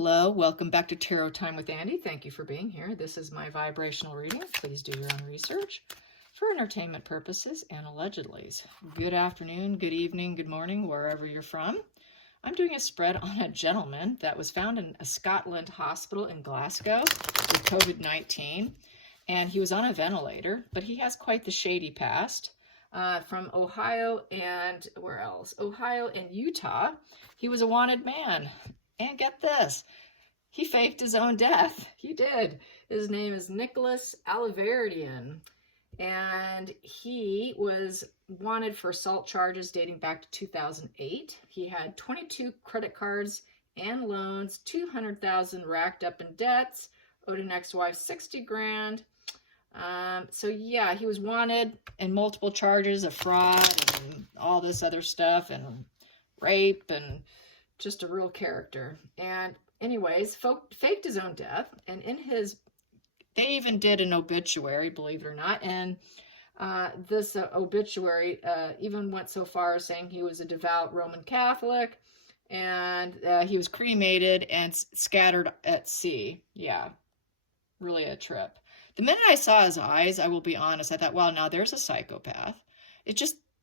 Hello, welcome back to Tarot Time with Andy. Thank you for being here. This is my vibrational reading. Please do your own research for entertainment purposes and allegedly. Good afternoon, good evening, good morning, wherever you're from. I'm doing a spread on a gentleman that was found in a Scotland hospital in Glasgow with COVID-19, and he was on a ventilator, but he has quite the shady past. From Ohio and where else? Ohio and Utah. He was a wanted man. And get this, he faked his own death. He did. His name is Nicholas Alaverdian, and he was wanted for assault charges dating back to 2008. He had 22 credit cards and loans, 200,000 racked up in debts, owed an ex-wife 60 grand. So yeah, he was wanted in multiple charges of fraud and all this other stuff and rape and just a real character. And anyways, faked his own death. And they even did an obituary, believe it or not. And this obituary even went so far as saying he was a devout Roman Catholic, and he was cremated and scattered at sea. Yeah, really a trip. The minute I saw his eyes, I will be honest, I thought, well, now there's a psychopath.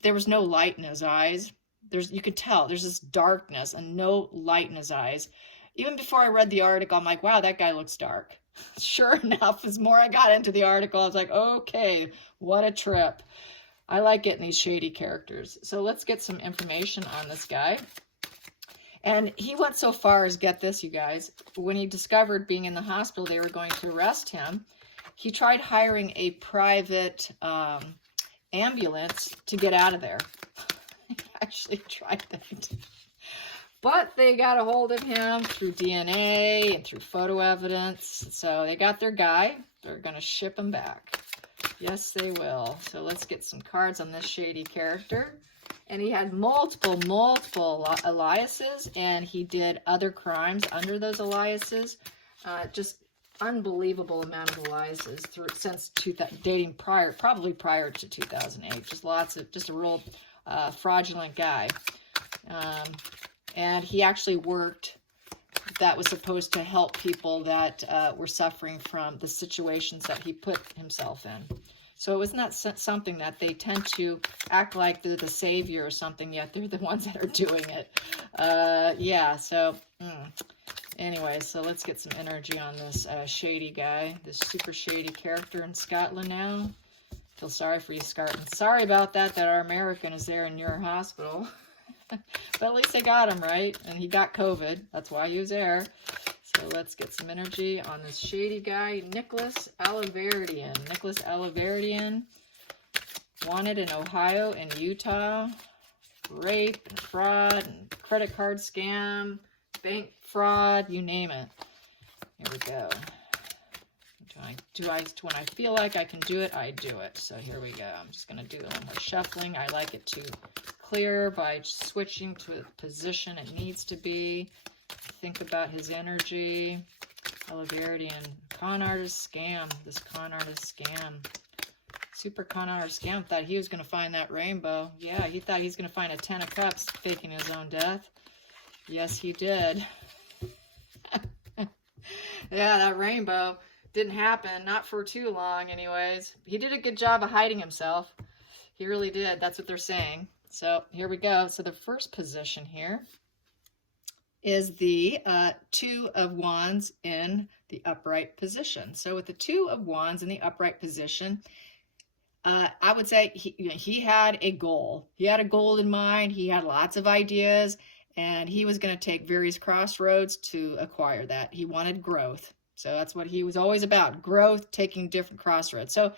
There was no light in his eyes. You could tell there's this darkness and no light in his eyes. Even before I read the article, I'm like, wow, that guy looks dark. Sure enough, as more I got into the article, I was like, okay, what a trip. I like getting these shady characters. So let's get some information on this guy. And he went so far as, get this, you guys, when he discovered being in the hospital, they were going to arrest him. He tried hiring a private ambulance to get out of there. He actually tried that. But they got a hold of him through DNA and through photo evidence. So they got their guy. They're going to ship him back. Yes, they will. So let's get some cards on this shady character. And he had multiple aliases, and he did other crimes under those aliases. Just unbelievable amount of aliases since dating probably prior to 2008. Just a real fraudulent guy. And he actually worked that was supposed to help people that were suffering from the situations that he put himself in. So it was not something that they tend to act like they're the savior or something, yet they're the ones that are doing it. Yeah, so anyway, so let's get some energy on this shady guy, this super shady character in Scotland now. Feel sorry for you, Scotland. Sorry about that our American is there in your hospital. But at least they got him, right? And he got COVID. That's why he was there. So let's get some energy on this shady guy, Nicholas Alaverdian. Nicholas Alaverdian, wanted in Ohio and Utah. Rape, fraud, and credit card scam, bank fraud, you name it. Here we go. When I feel like I can do it, I do it. So here we go. I'm just going to do a little more shuffling. I like it to clear by switching to a position it needs to be. Think about his energy. Alaverdian, con artist scam. This con artist scam. Super con artist scam thought he was going to find that rainbow. Yeah, he thought he was going to find a 10 of cups faking his own death. Yes, he did. Yeah, that rainbow didn't happen. Not for too long, anyways. He did a good job of hiding himself. He really did. That's what they're saying. So here we go. So the first position here is the Two of Wands in the upright position. So with the Two of Wands in the upright position, I would say he had a goal. He had a goal in mind. He had lots of ideas, and he was going to take various crossroads to acquire that. He wanted growth. So that's what he was always about, growth, taking different crossroads. So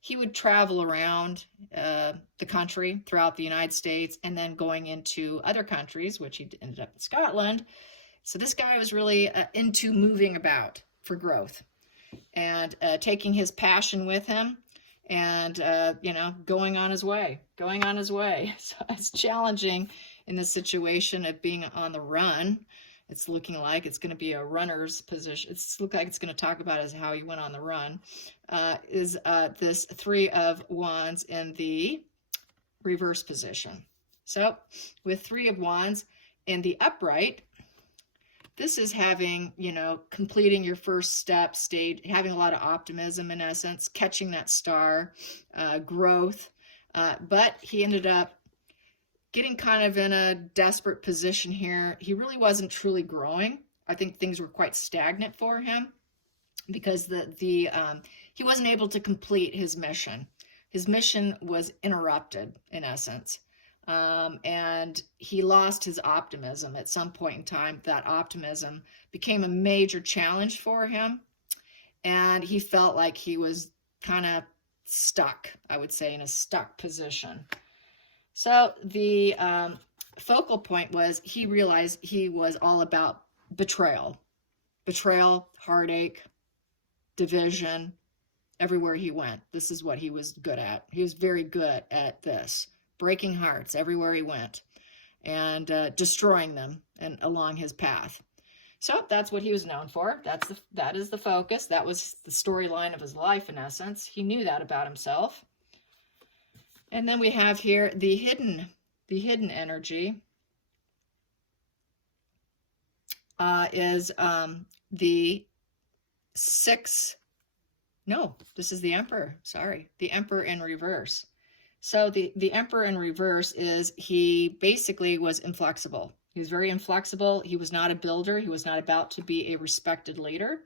he would travel around the country, throughout the United States, and then going into other countries, which he ended up in Scotland. So this guy was really into moving about for growth and taking his passion with him and, going on his way. So it's challenging in the situation of being on the run. It's looking like it's going to be a runner's position. It's look like it's going to talk about as how he went on the run. Is this Three of Wands in the reverse position. So with Three of Wands in the upright, this is having, you know, completing your first step stage, having a lot of optimism in essence, catching that star, growth. But he ended up getting kind of in a desperate position here. He really wasn't truly growing. I think things were quite stagnant for him because he wasn't able to complete his mission. His mission was interrupted in essence. And he lost his optimism at some point in time. That optimism became a major challenge for him. And he felt like he was kind of stuck, I would say, in a stuck position. So the focal point was he realized he was all about betrayal, heartache, division, everywhere he went. This is what he was good at. He was very good at this, breaking hearts everywhere he went and destroying them and along his path. So that's what he was known for. That is the focus. That was the storyline of his life in essence. He knew that about himself. And then we have here the hidden energy is the six. No, this is the Emperor. Sorry, the Emperor in reverse. So the Emperor in reverse is he basically was inflexible. He was very inflexible. He was not a builder. He was not about to be a respected leader.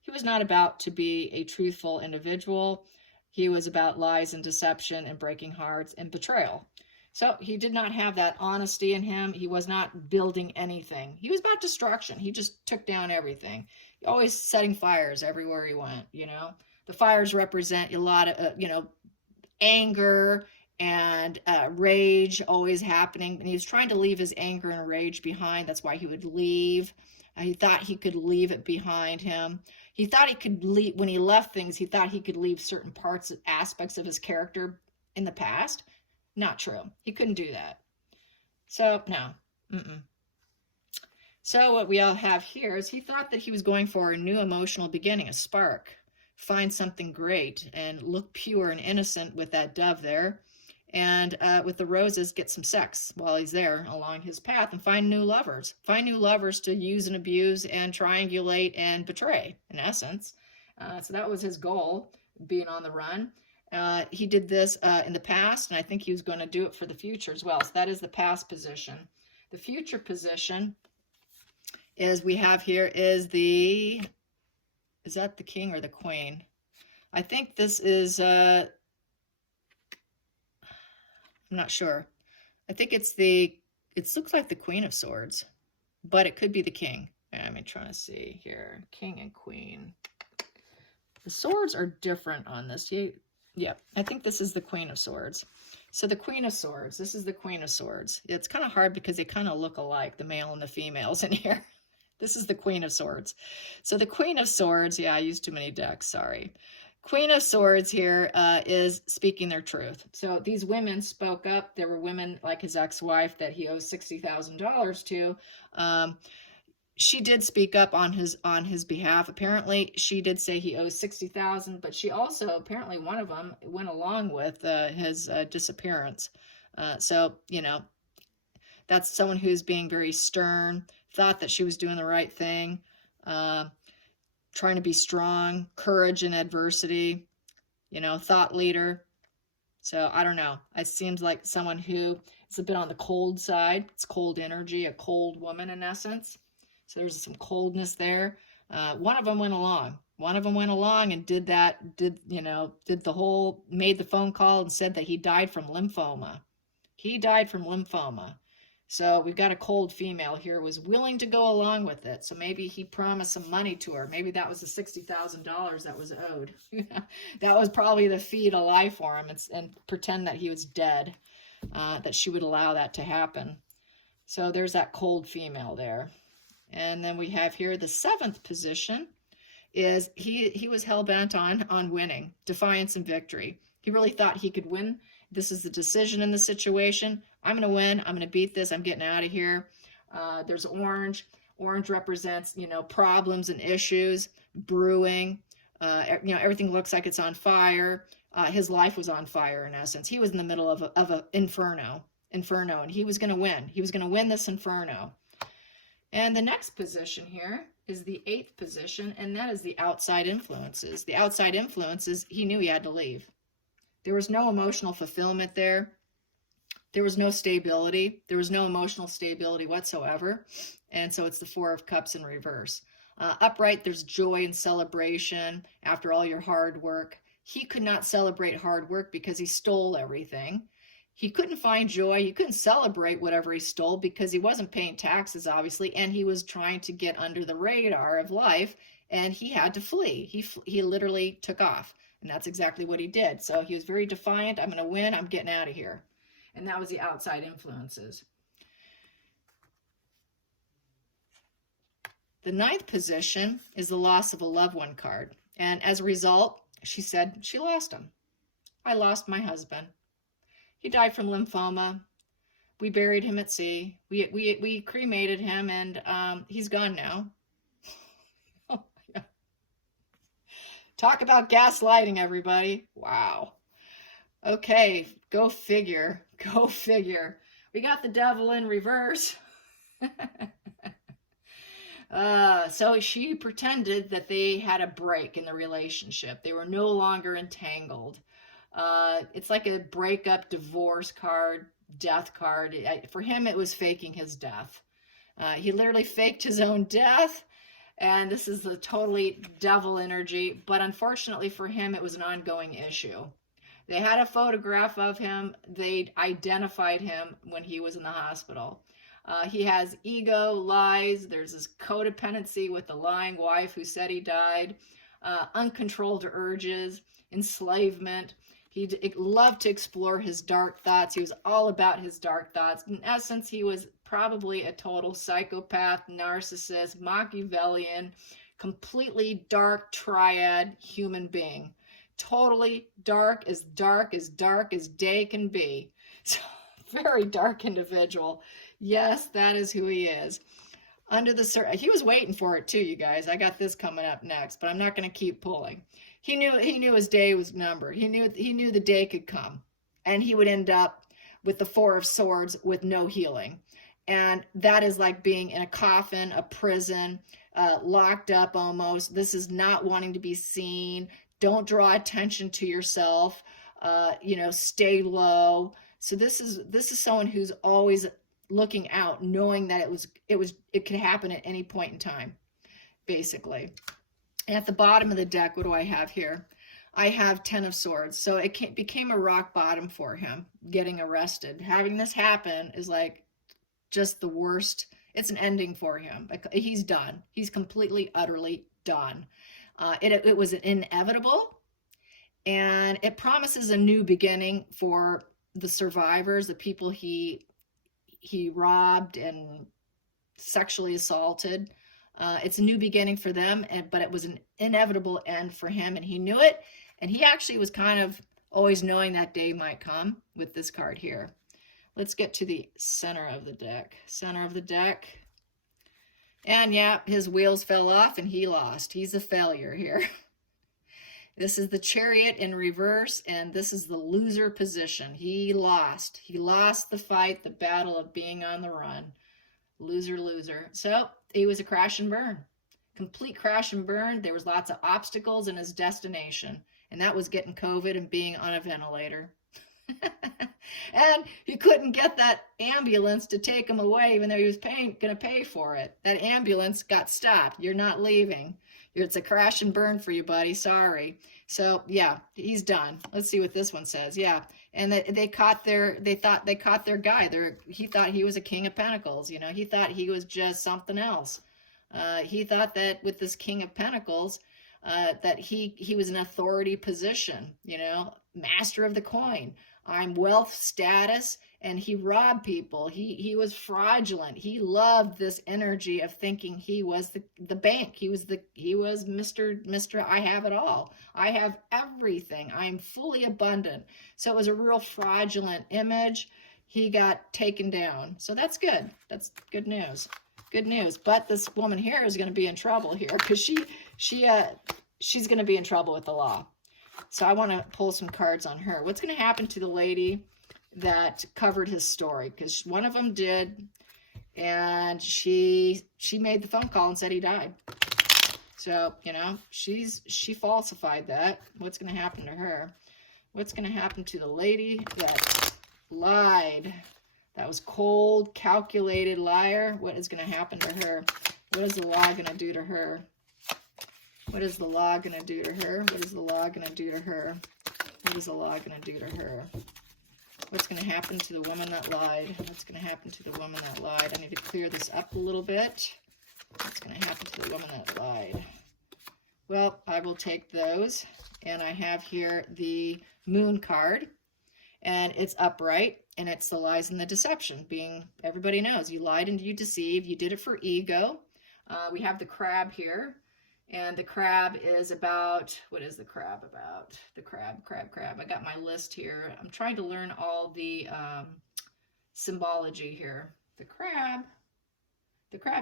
He was not about to be a truthful individual. He was about lies and deception and breaking hearts and betrayal. So he did not have that honesty in him. He was not building anything. He was about destruction. He just took down everything. Always setting fires everywhere he went, you know. The fires represent a lot of, you know, anger and rage always happening. And he was trying to leave his anger and rage behind. That's why he would leave. He thought he could leave it behind him. He thought he could leave, when he left things, he thought he could leave certain parts, aspects of his character in the past. Not true. He couldn't do that. So, no. So what we all have here is he thought that he was going for a new emotional beginning, a spark. Find something great and look pure and innocent with that dove there. And with the roses, get some sex while he's there along his path and find new lovers. Find new lovers to use and abuse and triangulate and betray, in essence. So that was his goal, being on the run. He did this in the past, and I think he was going to do it for the future as well. So that is the past position. The future position is we have here is that the king or the queen? I think this is... I'm not sure. I think it looks like the Queen of Swords, but it could be the King. I'm trying to see here. King and Queen. The swords are different on this. Yeah, I think this is the Queen of Swords. So the Queen of Swords, this is the Queen of Swords. It's kind of hard because they kind of look alike, the male and the females in here. This is the Queen of Swords. So the Queen of Swords, yeah, I used too many decks, sorry. Queen of Swords here is speaking their truth. So these women spoke up. There were women like his ex-wife that he owes $60,000 to. She did speak up on his behalf. Apparently, she did say he owes $60,000, but she also, apparently one of them went along with his disappearance. So, you know, that's someone who's being very stern, thought that she was doing the right thing. Trying to be strong, courage in adversity, you know, thought leader. So I don't know. It seems like someone who is a bit on the cold side. It's cold energy, a cold woman in essence. So there's some coldness there. One of them went along. One of them went along and made the phone call and said that he died from lymphoma. He died from lymphoma. So we've got a cold female here, was willing to go along with it. So maybe he promised some money to her. Maybe that was the $60,000 that was owed. That was probably the fee to lie for him and pretend that he was dead, that she would allow that to happen. So there's that cold female there. And then we have here the seventh position is he was hell-bent on winning, defiance and victory. He really thought he could win. This is the decision in the situation. I'm going to win. I'm going to beat this. I'm getting out of here. There's orange. Orange represents, you know, problems and issues, brewing. You know, everything looks like it's on fire. His life was on fire, in essence. He was in the middle of an inferno, and he was going to win. He was going to win this inferno. And the next position here is the 8th position, and that is the outside influences. The outside influences, he knew he had to leave. There was no emotional fulfillment there. There was no stability. There was no emotional stability whatsoever. And so it's the 4 of Cups in reverse. Upright, there's joy and celebration after all your hard work. He could not celebrate hard work because he stole everything. He couldn't find joy. He couldn't celebrate whatever he stole because he wasn't paying taxes, obviously, and he was trying to get under the radar of life, and he had to flee. He literally took off, and that's exactly what he did. So he was very defiant. I'm going to win. I'm getting out of here. And that was the outside influences. The 9th position is the loss of a loved one card. And as a result, she said she lost him. I lost my husband. He died from lymphoma. We buried him at sea. We cremated him, and he's gone now. Oh, yeah. Talk about gaslighting, everybody. Wow. Okay, go figure. Go figure. We got the devil in reverse. So she pretended that they had a break in the relationship. They were no longer entangled. It's like a breakup, divorce card, death card. For him, it was faking his death. He literally faked his own death, and this is the totally devil energy. But unfortunately for him, it was an ongoing issue. They had a photograph of him. They identified him when he was in the hospital. He has ego, lies. There's this codependency with the lying wife who said he died. Uncontrolled urges, enslavement. He loved to explore his dark thoughts. He was all about his dark thoughts. In essence, he was probably a total psychopath, narcissist, Machiavellian, completely dark triad human being. Totally dark as day can be. So, very dark individual. Yes, that is who he is. He was waiting for it too, you guys. I got this coming up next, but I'm not going to keep pulling. He knew his day was numbered. He knew the day could come, and he would end up with the 4 of Swords with no healing. And that is like being in a coffin, a prison, locked up almost. This is not wanting to be seen. Don't draw attention to yourself. Stay low. So this is someone who's always looking out, knowing that it could happen at any point in time, basically. And at the bottom of the deck, what do I have here? I have 10 of Swords. So it became a rock bottom for him, getting arrested. Having this happen is like just the worst. It's an ending for him. He's done. He's completely, utterly done. It was inevitable, and it promises a new beginning for the survivors, the people he robbed and sexually assaulted. It's a new beginning for them, but it was an inevitable end for him, and he knew it. And he actually was kind of always knowing that day might come with this card here. Let's get to the center of the deck. Center of the deck. And yeah, his wheels fell off and he lost. He's a failure here. This is the Chariot in reverse, and this is the loser position. He lost. He lost the fight, the battle of being on the run. Loser, loser. So he was a crash and burn. Complete crash and burn. There was lots of obstacles in his destination, and that was getting COVID and being on a ventilator. And he couldn't get that ambulance to take him away, even though he was going to pay for it. That ambulance got stopped. You're not leaving. It's a crash and burn for you, buddy. Sorry. So yeah, he's done. Let's see what this one says. Yeah, and they thought they caught their guy. He thought he was a King of Pentacles. He thought he was just something else. He thought that with this King of Pentacles, that he was an authority position. Master of the coin. I'm wealth, status, and he robbed people. He was fraudulent. He loved this energy of thinking he was the bank. He was Mr. I have it all. I have everything. I'm fully abundant. So it was a real fraudulent image. He got taken down. So that's good. That's good news. Good news. But this woman here is going to be in trouble here because she's going to be in trouble with the law. So I want to pull some cards on her. What's going to happen to the lady that covered his story? Because one of them did, and she made the phone call and said he died. So, you know, she falsified that. What's going to happen to her? What's going to happen to the lady that lied? That was cold, calculated liar. What is going to happen to her? What is the law going to do to her? What is the law going to do to her? What is the law going to do to her? What is the law going to do to her? What's going to happen to the woman that lied? What's going to happen to the woman that lied? I need to clear this up a little bit. What's going to happen to the woman that lied? Well, I will take those. And I have here the Moon card. And it's upright. And it's the lies and the deception. Being, everybody knows, you lied and you deceived. You did it for ego. We have the crab here. And the crab is about, what is the crab about? The crab. I got my list here. I'm trying to learn all the symbology here. The crab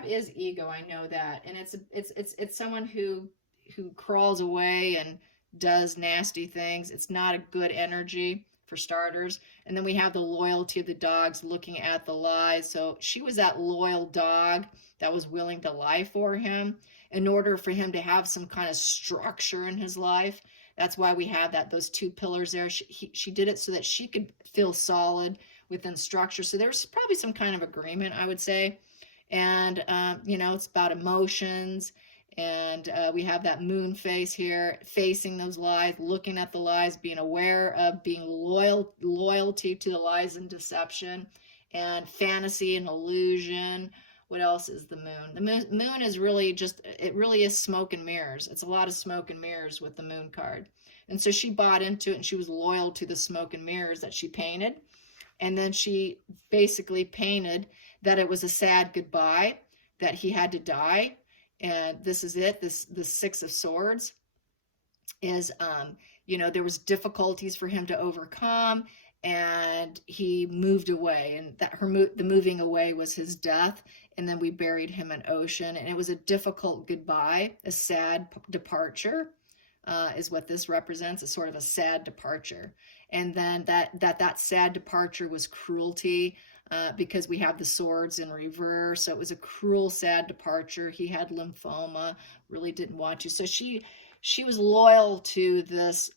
is ego, I know that. And it's someone who crawls away and does nasty things. It's not a good energy, for starters. And then we have the loyalty of the dogs looking at the lies. So she was that loyal dog that was willing to lie for him in order for him to have some kind of structure in his life. That's why we have those two pillars there. She did it so that she could feel solid within structure. So there's probably some kind of agreement, I would say. And, you know, it's about emotions. And we have that moon face here, facing those lies, looking at the lies, being aware of, being loyalty to the lies and deception, and fantasy and illusion. What else is the moon? The moon is really just, it really is smoke and mirrors. It's a lot of smoke and mirrors with the moon card. And so she bought into it, and she was loyal to the smoke and mirrors that she painted. And then she basically painted that it was a sad goodbye, that he had to die. And this is it. The Six of Swords is, you know, there was difficulties for him to overcome, and he moved away, and the moving away was his death. And then we buried him in ocean, and it was a difficult goodbye, a sad departure, is what this represents, a sort of a sad departure. And then that sad departure was cruelty, because we have the swords in reverse. So it was a cruel, sad departure. He had lymphoma, really didn't want to. So she was loyal to this,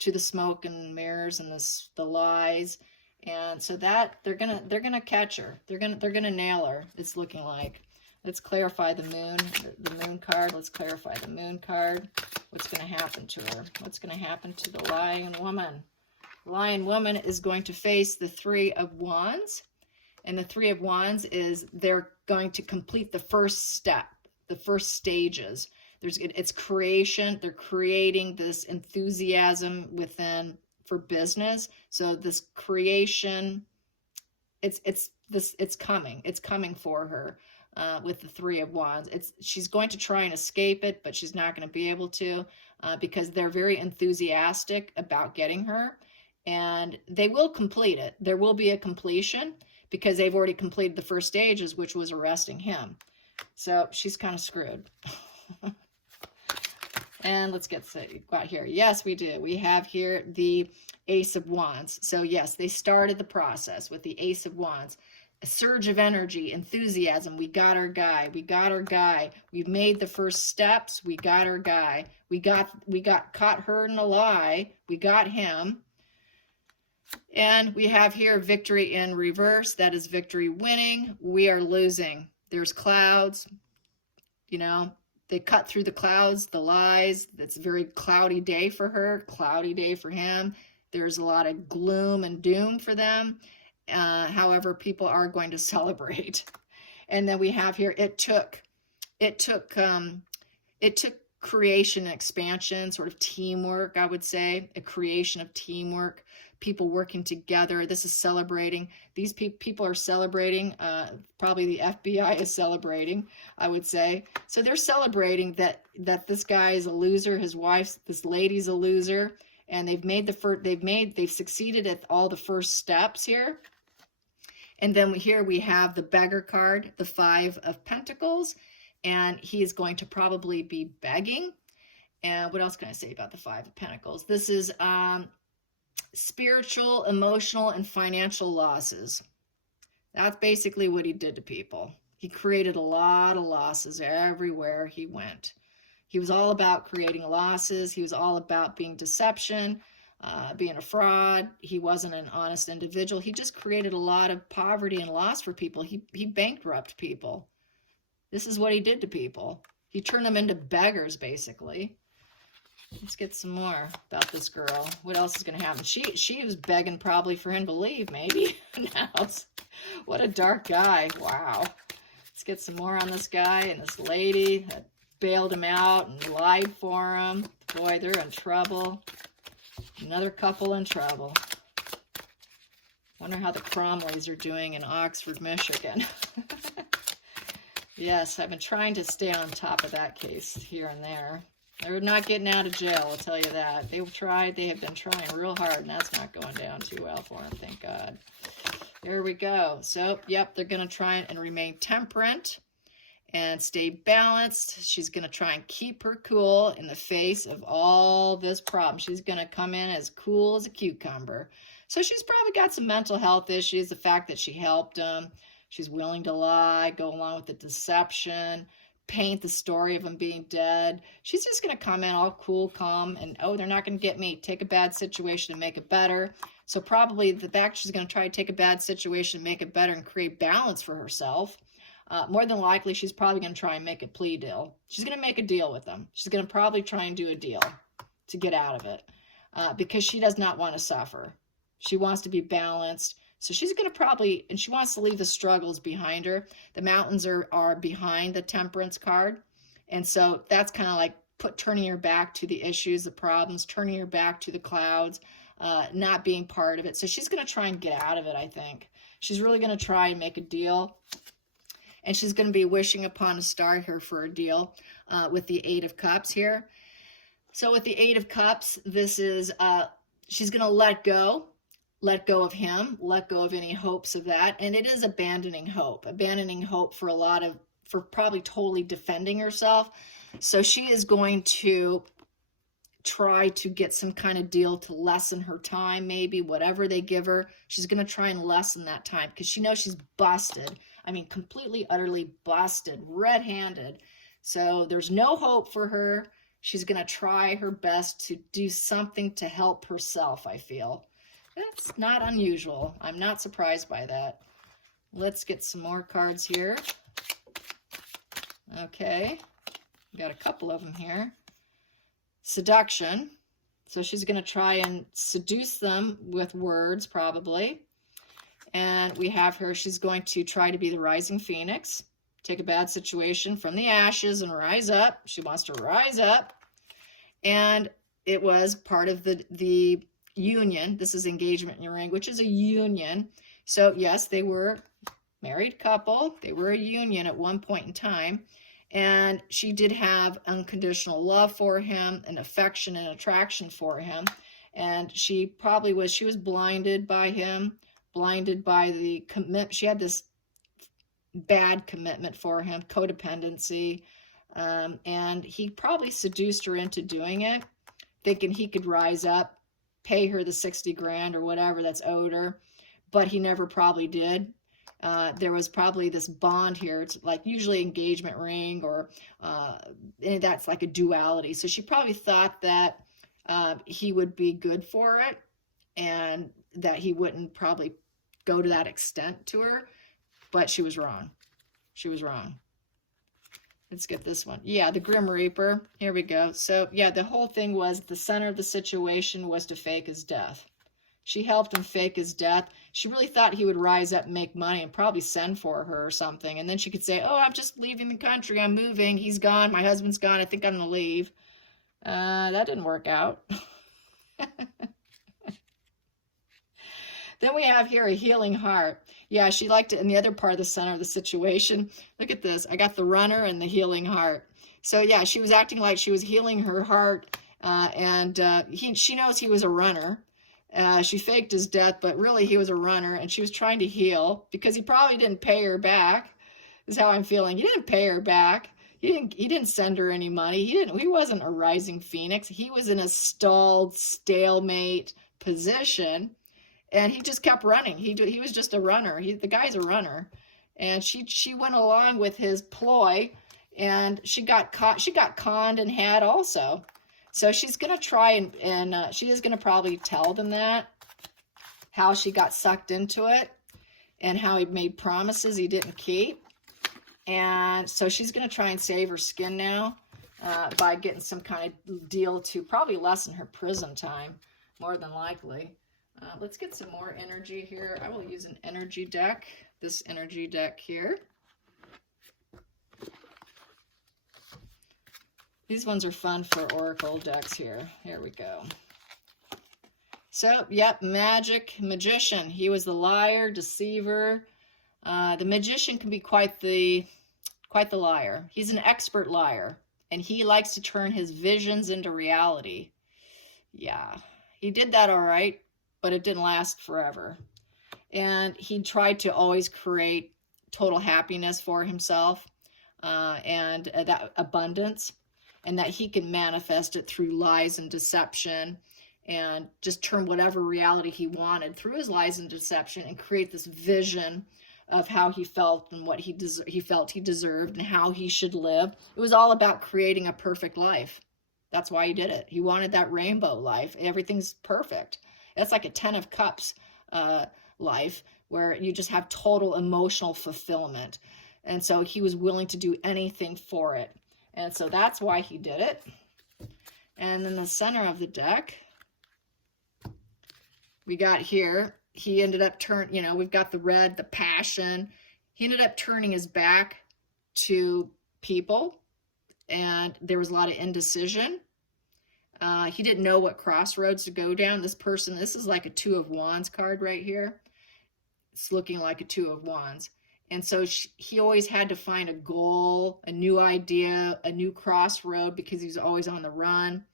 to the smoke and mirrors and the lies. And so that they're gonna catch her. They're gonna nail her. It's looking like. Let's clarify the moon card. Let's clarify the moon card. What's gonna happen to her? What's gonna happen to the lying woman? The lying woman is going to face the Three of Wands. And the Three of Wands is they're going to complete the first step, the first stages. It's creation. They're creating this enthusiasm within for business. So this creation, it's coming for her with the Three of Wands. She's going to try and escape it, but she's not going to be able to because they're very enthusiastic about getting her, and they will complete it. There will be a completion because they've already completed the first stages, which was arresting him. So she's kind of screwed. And let's get got here. Yes, we do. We have here the Ace of Wands. So yes, they started the process with the Ace of Wands. A surge of energy, enthusiasm. We got our guy. We got our guy. We've made the first steps. We got our guy. We got caught her in a lie. We got him. And we have here victory in reverse. That is victory winning. We are losing. There's clouds. You know, they cut through the clouds, the lies. It's a very cloudy day for her, cloudy day for him. There's a lot of gloom and doom for them. However, people are going to celebrate. And then we have here, it took creation and expansion, sort of teamwork, I would say, a creation of teamwork, people working together. This is celebrating. These people are celebrating. Probably the FBI is celebrating, I would say. So they're celebrating that this guy is a loser. His wife, this lady's a loser, and they've succeeded at all the first steps here. And then here we have the beggar card, the Five of Pentacles, and he is going to probably be begging. And what else can I say about the Five of Pentacles? This is spiritual, emotional, and financial losses. That's basically what he did to people. He created a lot of losses everywhere he went. He was all about creating losses. He was all about being deception, being a fraud. He wasn't an honest individual. He just created a lot of poverty and loss for people. He bankrupted people. This is what he did to people. He turned them into beggars, basically. Let's get some more about this girl. What else is going to happen? She was begging probably for him to leave, maybe. What a dark guy. Wow. Let's get some more on this guy and this lady that bailed him out and lied for him. Boy, they're in trouble. Another couple in trouble. Wonder how the Cromleys are doing in Oxford, Michigan. Yes, I've been trying to stay on top of that case here and there. They're not getting out of jail, I'll tell you that. They have been trying real hard, and that's not going down too well for them, thank God. There we go. So, yep, they're going to try and remain temperate and stay balanced. She's going to try and keep her cool in the face of all this problem. She's going to come in as cool as a cucumber. So she's probably got some mental health issues, the fact that she helped them. She's willing to lie, go along with the deception, paint the story of him being dead. She's just going to come in all cool, calm, and, oh, they're not going to get me. Take a bad situation and make it better. So probably the fact she's going to try to take a bad situation and make it better and create balance for herself. More than likely, she's probably going to try and make a plea deal. She's going to make a deal with them. She's going to probably try and do a deal to get out of it because she does not want to suffer. She wants to be balanced. So she's going to probably, and she wants to leave the struggles behind her. The mountains are behind the temperance card. And so that's kind of like turning your back to the issues, the problems, turning your back to the clouds, not being part of it. So she's going to try and get out of it, I think. She's really going to try and make a deal. And she's going to be wishing upon a star here for a deal with the Eight of Cups here. So with the Eight of Cups, this is, she's going to let go of him, let go of any hopes of that. And it is abandoning hope for probably totally defending herself. So she is going to try to get some kind of deal to lessen her time, maybe whatever they give her. She's going to try and lessen that time because she knows she's busted. I mean, completely, utterly busted, red-handed. So there's no hope for her. She's going to try her best to do something to help herself, I feel. That's not unusual. I'm not surprised by that. Let's get some more cards here. Okay. Got a couple of them here. Seduction. So she's going to try and seduce them with words, probably. And we have her, she's going to try to be the rising phoenix, take a bad situation from the ashes and rise up. She wants to rise up. And it was part of the union. This is engagement ring, which is a union. So yes, they were a married couple. They were a union at one point in time. And she did have unconditional love for him and affection and attraction for him. And she was blinded by him, blinded by the commitment. She had this bad commitment for him, codependency. And he probably seduced her into doing it, thinking he could rise up, pay her the 60 grand or whatever that's owed her, but he never probably did. There was probably this bond here. It's like usually engagement ring or and that's like a duality. So she probably thought that he would be good for it and that he wouldn't probably go to that extent to her, but she was wrong. She was wrong. Let's get this one. Yeah, the Grim Reaper. Here we go. So, yeah, the whole thing was the center of the situation was to fake his death. She helped him fake his death. She really thought he would rise up and make money and probably send for her or something. And then she could say, oh, I'm just leaving the country. I'm moving. He's gone. My husband's gone. I think I'm going to leave. That didn't work out. Then we have here a healing heart. Yeah, she liked it in the other part of the center of the situation. Look at this. I got the runner and the healing heart. So, yeah, she was acting like she was healing her heart, she knows he was a runner. She faked his death, but really he was a runner, and she was trying to heal because he probably didn't pay her back, is how I'm feeling. He didn't pay her back. He didn't send her any money. He wasn't a rising phoenix. He was in a stalled, stalemate position. And he just kept running. He was just a runner. The guy's a runner. And she went along with his ploy, and she got caught. She got conned and had also. So she's going to try and she is going to probably tell them that, how she got sucked into it and how he made promises he didn't keep. And so she's going to try and save her skin now by getting some kind of deal to probably lessen her prison time, more than likely. Let's get some more energy here. I will use an energy deck, this energy deck here. These ones are fun for oracle decks here. Here we go. So, yep, magician. He was the liar, deceiver. The magician can be quite the liar. He's an expert liar, and he likes to turn his visions into reality. Yeah, he did that all right, but it didn't last forever. And he tried to always create total happiness for himself and that abundance, and that he can manifest it through lies and deception, and just turn whatever reality he wanted through his lies and deception and create this vision of how he felt and what he felt he deserved and how he should live. It was all about creating a perfect life. That's why he did it. He wanted that rainbow life. Everything's perfect. That's like a 10 of Cups life, where you just have total emotional fulfillment. And so he was willing to do anything for it. And so that's why he did it. And in the center of the deck, we got here, he ended up we've got the red, the passion. He ended up turning his back to people, and there was a lot of indecision. He didn't know what crossroads to go down. This person, this is like a 2 of Wands card right here. It's looking like a 2 of Wands. And so he always had to find a goal, a new idea, a new crossroad, because he was always on the run,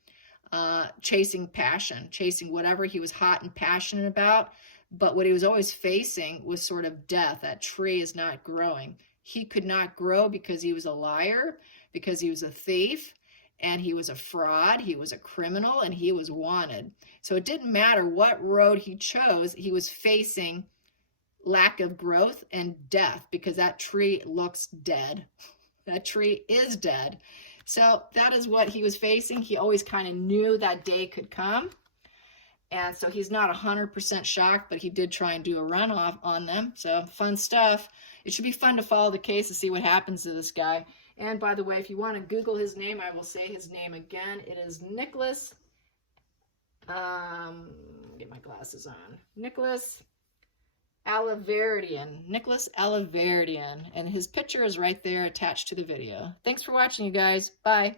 chasing passion, chasing whatever he was hot and passionate about. But what he was always facing was sort of death. That tree is not growing. He could not grow because he was a liar, because he was a thief, and he was a fraud, he was a criminal, and he was wanted. So it didn't matter what road he chose, he was facing lack of growth and death, because that tree looks dead. That tree is dead. So that is what he was facing. He always kind of knew that day could come. And so he's not 100% shocked, but he did try and do a runoff on them. So fun stuff. It should be fun to follow the case and see what happens to this guy. And by the way, if you want to Google his name, I will say his name again. It is Nicholas. Get my glasses on. Nicholas Alaverdian. Nicholas Alaverdian. And his picture is right there attached to the video. Thanks for watching, you guys. Bye.